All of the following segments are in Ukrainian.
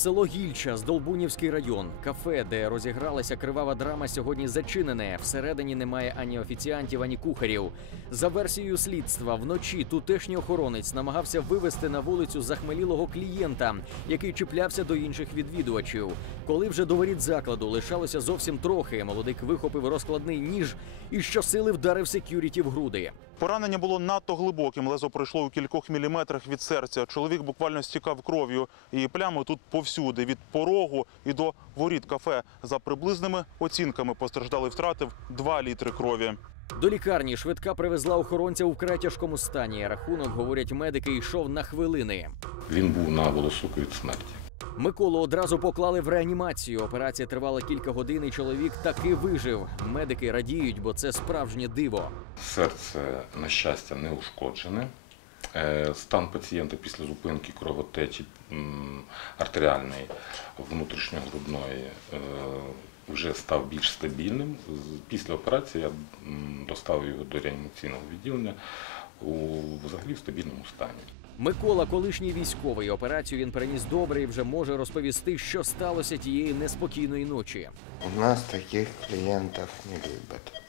Село Гільча, Здолбунівський район, кафе, де розігралася кривава драма, сьогодні зачинене. Всередині немає ані офіціантів, ані кухарів. За версією слідства, вночі тутешній охоронець намагався вивести на вулицю захмелілого клієнта, який чіплявся до інших відвідувачів. Коли вже до воріт закладу лишалося зовсім трохи, молодик вихопив розкладний ніж і щосили вдарив секюріті в груди. Поранення було надто глибоким. Лезо пройшло у кількох міліметрах від серця. Чоловік буквально стікав кров'ю. І плями тут повсюди, від порогу і до воріт кафе. За приблизними оцінками постраждалий втратив 2 літри крові. До лікарні швидка привезла охоронця у вкрай тяжкому стані. Рахунок, говорять медики, йшов на хвилини. Він був на волосоку від смерті. Миколу одразу поклали в реанімацію. Операція тривала кілька годин, і чоловік таки вижив. Медики радіють, бо це справжнє диво. Серце, на щастя, не ушкоджене. Е, Стан пацієнта після зупинки кровотечі артеріальної внутрішньогрудної е, вже став більш стабільним. Після операції я доставив його до реанімаційного відділення у взагалі в стабільному стані. Микола, колишній військовий, операцію він переніс добре і вже може розповісти, що сталося тієї неспокійної ночі. У нас таких клиентов не любят.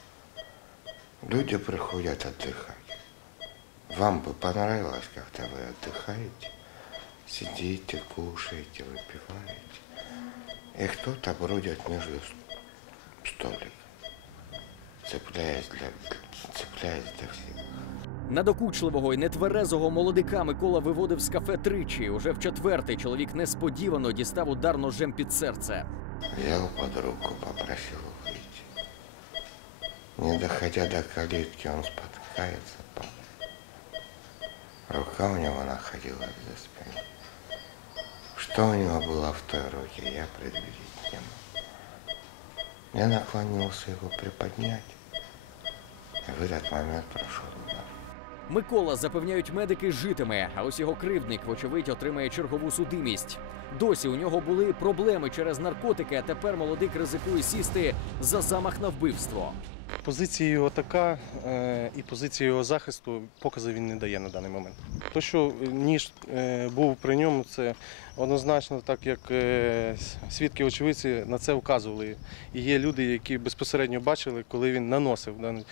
Люди приходят отдыхать. Вам бы понравилось, когда вы отдыхаете, сидите, кушаете, выпиваете. И кто-то бродит между с- столиков, цепляясь для, цепляясь для всего. Надокучливого і нетверезого молодика Микола виводив з кафе тричі. Уже в четвертий чоловік несподівано дістав удар ножем під серце. Взял под руку, попросил выйти. Не доходя до калитки, он спотыкается, падает. Рука у него находилась за спиной. Что у него было в той руке, я предвидеть не мог. Я наклонился его приподнять. И в этот момент прошел удар. Микола, запевняють медики, житиме, а ось його кривдник, вочевидь, отримає чергову судимість. Досі у нього були проблеми через наркотики, а тепер молодик ризикує сісти за замах на вбивство. Позиція його така, е, і позиція його захисту покази він не дає на даний момент. То, що ніж е, був при ньому, це однозначно, так як е, свідки очевидці на це вказували. І є люди, які безпосередньо бачили, коли він наносив дане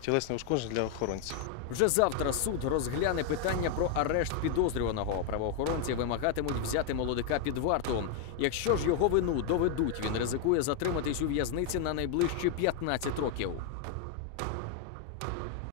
тілесне ушкодження для охоронців. Вже завтра суд розгляне питання про арешт підозрюваного. Правоохоронці вимагатимуть взяти молодика під варту. Якщо ж його вину доведуть, він ризикує затриматись у в'язниці на найближчі 15 років.